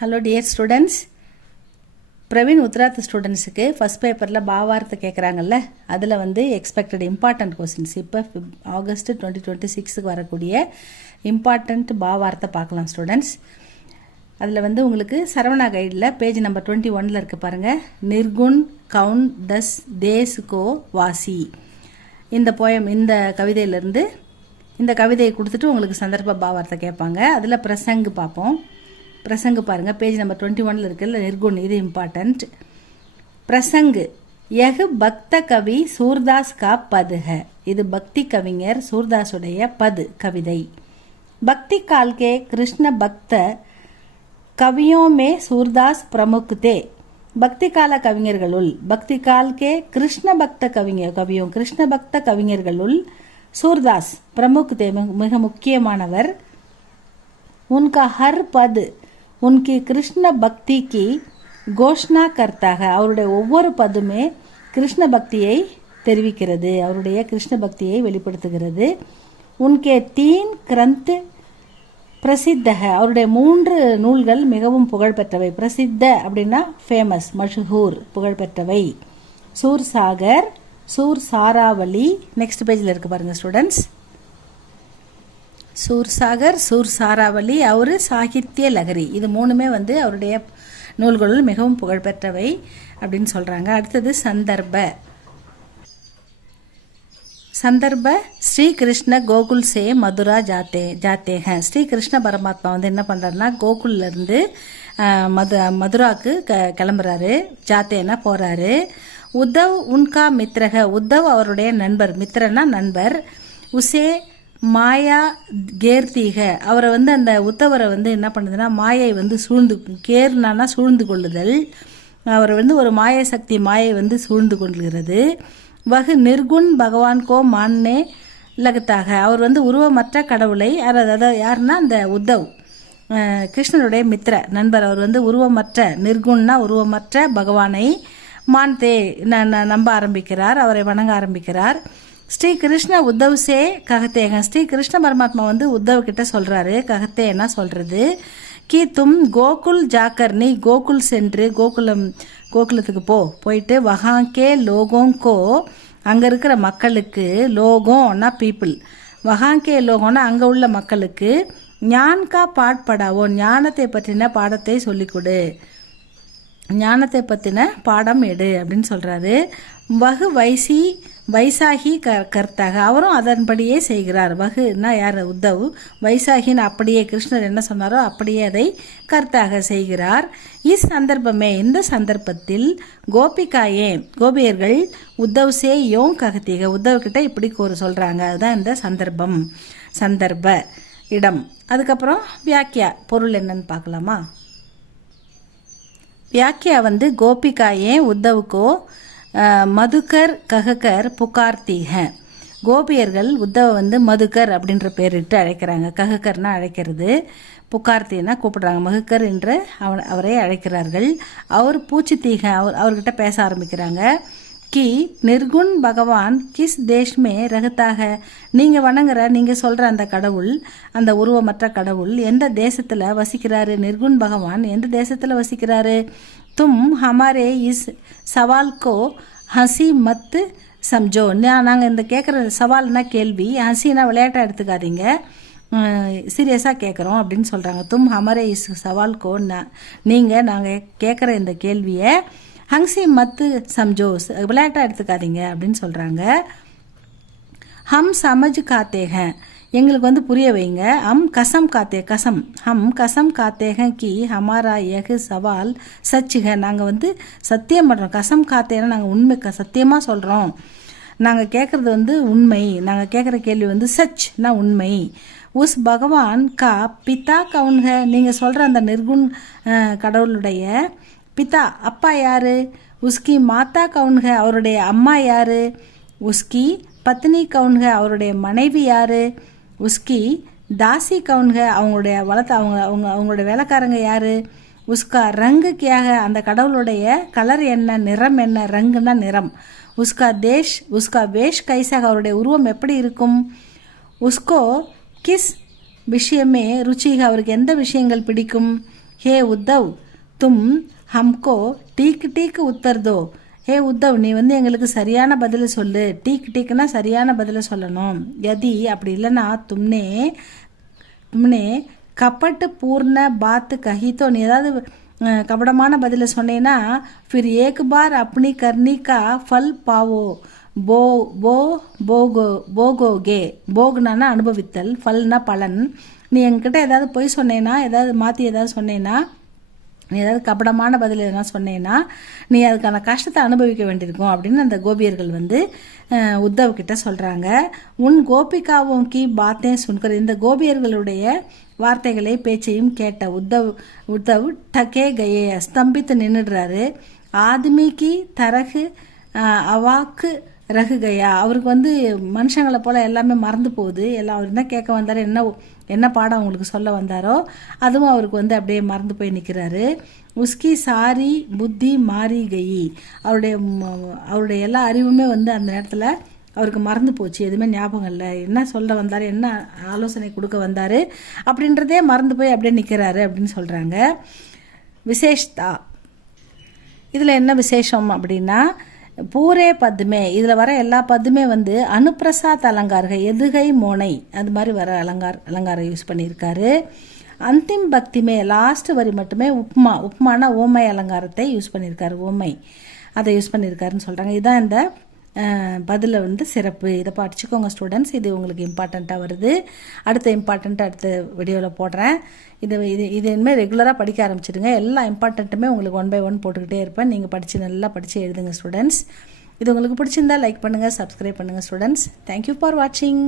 Hello dear students, Praveen Uttarardh ஸ்டூடெண்ட்ஸுக்கு first பேப்பரில் பாவார்த்தை கேட்குறாங்கல்ல, அதில் வந்து எக்ஸ்பெக்டட் இம்பார்ட்டண்ட் கொஸ்டின்ஸ் இப்போ ஆகஸ்ட் 2026 வரக்கூடிய இம்பார்ட்டண்ட் பாவார்த்தை பார்க்கலாம் ஸ்டூடெண்ட்ஸ். அதில் வந்து உங்களுக்கு சரவணா கைடில் பேஜ் நம்பர் 21 இருக்குது பாருங்கள். நிர்குண் கவுன் தஸ் தேஸ் கோ வாசி, இந்த போயம், இந்த கவிதையிலேருந்து இந்த கவிதையை கொடுத்துட்டு உங்களுக்கு சந்தர்ப்ப பாவார்த்தை கேட்பாங்க. அதில் பிரசங்கு பார்ப்போம். பிரசங்கு பாருங்கள், பேஜ் நம்பர் 21 இருக்குல்ல, நிர்குண், இது இம்பார்ட்டண்ட். பிரசங்கு யஹ் பக்த கவி சூர்தாஸ் கா பத் ஹை, இது பக்தி கவிஞர் சூர்தாஸுடைய பது கவிதை. பக்தி கால் கே கிருஷ்ண பக்த கவியோं में सूरदास प्रमुख थे. பக்தி கால கவிஞர்களுள், பக்தி கால் கே கிருஷ்ண பக்த கவியும் கிருஷ்ண பக்த கவிஞர்களுள் சூர்தாஸ் பிரமுக் தே, மிக முக்கியமானவர். உன்கா ஹர் பத் உன்கி கிருஷ்ண பக்தி கி கோஷ்ணா கர்த்தாக, அவருடைய ஒவ்வொரு பதுமே கிருஷ்ண பக்தியை தெரிவிக்கிறது, அவருடைய கிருஷ்ண பக்தியை வெளிப்படுத்துகிறது. உன்கே தீன் கிரந்த் பிரசித்த, அவருடைய 3 நூல்கள் மிகவும் புகழ்பெற்றவை. பிரசித்த அப்படின்னா ஃபேமஸ், மஷஹூர், புகழ்பெற்றவை. சூர் சாகர், சூர் சாராவளி, நெக்ஸ்ட் பேஜில் இருக்கு பாருங்க ஸ்டூடெண்ட்ஸ். சூர் சாகர், சூர் சாராவளி, அவர் சாகித்ய லகரி, இது 3மே வந்து அவருடைய நூல்களுள் மிகவும் புகழ்பெற்றவை அப்படின்னு சொல்கிறாங்க. அடுத்தது சந்தர்ப்ப. சந்தர்ப்ப ஸ்ரீ கிருஷ்ண கோகுல் சே மதுரா ஜாத்தே ஹை. ஸ்ரீ கிருஷ்ண பரமாத்மா வந்து என்ன பண்ணுறாருன்னா, கோகுல்லேருந்து மதுராவுக்கு கிளம்புறாரு. ஜாத்தேனா போகிறாரு. உத்தவ் உன்கா மித்ரக, உத்தவ் அவருடைய நண்பர், மித்ரனா நண்பர். உசே மாயா கேர்த்தீக, அவரை வந்து அந்த உத்தவரை வந்து என்ன பண்ணுதுன்னா, மாயை வந்து கேர்னானா சூழ்ந்து கொள்ளுதல், அவரை வந்து ஒரு மாய சக்தி, மாயை வந்து சூழ்ந்து கொள்கிறது. வகு நிர்குண் பகவான் கோ மான்னே லகத்தாக, அவர் வந்து உருவமற்ற கடவுளை, அதாவது யாருன்னா அந்த உத்தவ், கிருஷ்ணனுடைய மித்ர நண்பர், அவர் வந்து உருவமற்ற, நிர்குண்னா உருவமற்ற பகவானை மான்தே நம்ப ஆரம்பிக்கிறார், அவரை வணங்க ஆரம்பிக்கிறார். ஸ்ரீ கிருஷ்ண உத்தவ் சே ககத்தேக, ஸ்ரீ கிருஷ்ண பரமாத்மா வந்து உத்தவ் கிட்ட சொல்றாரு, ககத்தேன்னா சொல்றது, கி தும் கோகுல் ஜாக்கர், நீ கோகுல் சென்று, கோகுலத்துக்கு போயிட்டு, வஹாங்கே லோகோங்கோ, அங்கே இருக்கிற மக்களுக்கு, லோகோன்னா பீப்புள், வஹாங்கே லோகோன்னா அங்கே உள்ள மக்களுக்கு, ஞான்கா பாட்படாவோ, ஞானத்தை பற்றின பாடத்தை சொல்லிக் கொடு, ஞானத்தை பற்றின பாடம் எடு அப்படின்னு சொல்கிறாரு. வகு வைசாகி கர்த்தாக, அவரும் அதன்படியே செய்கிறார். வகுன்னா யார்? உத்தவ். வைசாகின்னு அப்படியே கிருஷ்ணர் என்ன சொன்னாரோ அப்படியே அதை கர்த்தாக செய்கிறார். சந்தர்ப்பமே, இந்த சந்தர்ப்பத்தில் கோபிகாயே, கோபியர்கள் உத்தவ் சே யோங் ககத்தீக, உத்தவ் கிட்ட இப்படி சொல்கிறாங்க. அதுதான் இந்த சந்தர்ப்பம், சந்தர்ப்ப இடம். அதுக்கப்புறம் வியாக்கியா, பொருள் என்னன்னு பார்க்கலாமா? வியாக்கியா வந்து கோபிகாயே உத்தவுக்கோ மதுக்கர் ககக்கர் புகார்த்தி ஹை. கோபியர்கள் உத்தவ வந்து மதுக்கர் அப்படின்ற பேரிட்டு அழைக்கிறாங்க. ககக்கர்னா அழைக்கிறது, புகார்த்தின்னா கூப்பிடுறாங்க. மகுக்கர் என்று அவரை அழைக்கிறார்கள். அவர் பூச்சித்தீக, அவர்கிட்ட பேச ஆரம்பிக்கிறாங்க. கி நிர்குண் பகவான் கிஸ் தேஷ்மே ரகத்தாக, நீங்கள் வணங்குற, நீங்கள் சொல்கிற அந்த கடவுள், அந்த உருவமற்ற கடவுள் எந்த தேசத்தில் வசிக்கிறாரு? நிர்குண் பகவான் எந்த தேசத்தில் வசிக்கிறாரு? தும் ஹமாரே இஸ் சவால்கோ ஹசி மத்து சம்ஜோ, நாங்கள் இந்த கேட்குற சவால்னா கேள்வி, ஹசினா விளையாட்டாக எடுத்துக்காதீங்க, சீரியஸாக கேட்குறோம் அப்படின்னு சொல்கிறாங்க. தும் ஹமாரே இஸ் சவால்கோ, நாங்கள் கேட்குற இந்த கேள்வியை ஹங்சி மத்து சம்ஜோ, விளையாட்டாக எடுத்துக்காதீங்க அப்படின்னு சொல்கிறாங்க. ஹம் சமஜ் காத்தேக, எங்களுக்கு வந்து புரிய வைங்க. ஹம் கசம் காத்தேக கி ஹமாரா யஹ் சவால் சச்சுக, நாங்கள் வந்து சத்தியம் பண்ணுறோம். கசம் காத்தேன்னா நாங்கள் உண்மை, சத்தியமாக சொல்கிறோம், நாங்கள் கேட்குறது வந்து உண்மை, நாங்கள் கேட்குற கேள்வி வந்து சச்னா உண்மை. உஸ் பகவான் கா பிதா கவுன்க, நீங்கள் சொல்கிற அந்த நிர்குண் கடவுளுடைய பிதா, அப்பா யாரு? உஸ்கி மாதா கவுன்க, அவருடைய அம்மா யாரு? உஸ்கி பத்னி கவுன்க, அவருடைய மனைவி யாரு? உஸ்கி தாசி கவுன்க, அவங்களுடைய அவங்களுடைய வேலைக்காரங்க யாரு? உஸ்கா ரங்கு கியாக, அந்த கடவுளுடைய கலர் என்ன, நிறம் என்ன? ரங்குன்னா நிறம். உஸ்கா தேஷ், உஸ்கா வேஷ் கைசாக, அவருடைய உருவம் எப்படி இருக்கும்? உஸ்கோ கிஸ் விஷயமே ருச்சிக, அவருக்கு எந்த விஷயங்கள் பிடிக்கும்? हे उद्धव तुम हमको ठीक ठीक उत्तर दो. ஹே உத்தவ், நீ வந்து எங்களுக்கு சரியான பதிலை சொல்லு. டீக் டீக்குன்னா சரியான பதிலை சொல்லணும். யதி அப்படி இல்லைன்னா தும்னே கப்பட்டு பூர்ண பாத்து கஹித்தோ, நீ ஏதாவது கபடமான பதிலை சொன்னேன்னா ஃபிர் ஏக் பார் அப்படி கர்ணிக்கா ஃபல் பாவோ போ போ போகோ போகோகே. போக்னா அனுபவித்தல், ஃபல்னா பலன். நீ என்கிட்ட ஏதாவது பொய் சொன்னேன்னா, ஏதாவது மாற்றி ஏதாவது சொன்னேன்னா, நீ ஏதாவது கபடமான பதில் எதனா சொன்னேன்னா நீ அதுக்கான கஷ்டத்தை அனுபவிக்க வேண்டியிருக்கும் அப்படின்னு அந்த கோபியர்கள் வந்து உத்தவ் கிட்ட சொல்கிறாங்க. உன் கோபிகாவும் கி பாத்தே சுன்கர், இந்த கோபியர்களுடைய வார்த்தைகளை பேச்சையும் கேட்ட உத்தவ் டக்கே கயே, ஸ்தம்பித்து நின்றுடுறாரு. ஆத்மிக்கு தரகு அவாக்கு ரகு கயா, அவருக்கு வந்து மனுஷங்களை போல் எல்லாமே மறந்து போகுது. எல்லாம் அவர் என்ன கேட்க வந்தாரோ, என்ன பாடம் அவங்களுக்கு சொல்ல வந்தாரோ அதுவும் அவருக்கு வந்து அப்படியே மறந்து போய் நிற்கிறாரு. உஸ்கி சாரி புத்தி மாறி கயி, அவருடைய எல்லா அறிவுமே வந்து அந்த நேரத்தில் அவருக்கு மறந்து போச்சு. எதுவுமே ஞாபகம் இல்லை. என்ன சொல்ல வந்தார், என்ன ஆலோசனை கொடுக்க வந்தார் அப்படின்றதே மறந்து போய் அப்படியே நிற்கிறாரு அப்படின்னு சொல்கிறாங்க. விசேஷ்தா, இதில் என்ன விசேஷம் அப்படின்னா பூரே பத்துமே, இதில் வர எல்லா பத்துமே வந்து அனுப்பிரசாத் அலங்கார்கள், எதுகை மோனை அது மாதிரி வர அலங்காரம் யூஸ் பண்ணியிருக்காரு. அந்திம் பக்திமே, லாஸ்ட் வரி மட்டுமே உப்மானா ஓமை அலங்காரத்தை யூஸ் பண்ணியிருக்காரு. ஓமை அதை யூஸ் பண்ணியிருக்காருன்னு சொல்கிறாங்க. இதுதான் இந்த பதில் வந்து சிறப்பு. இதை படிச்சுக்கோங்க ஸ்டூடெண்ட்ஸ், இது உங்களுக்கு இம்பார்ட்டண்ட்டாக வருது. அடுத்த வீடியோவில் போடுறேன். இது இனிமேல் ரெகுலராக படிக்க ஆரம்பிச்சிடுங்க. எல்லா இம்பார்ட்டண்ட்டுமே உங்களுக்கு 1 by 1 போட்டுக்கிட்டே இருப்பேன். நீங்கள் நல்லா படித்து எழுதுங்க ஸ்டூடெண்ட்ஸ். இது உங்களுக்கு பிடிச்சிருந்தா லைக் பண்ணுங்கள், சப்ஸ்கிரைப் பண்ணுங்கள் ஸ்டூடெண்ட்ஸ். தேங்க்யூ ஃபார் வாட்சிங்.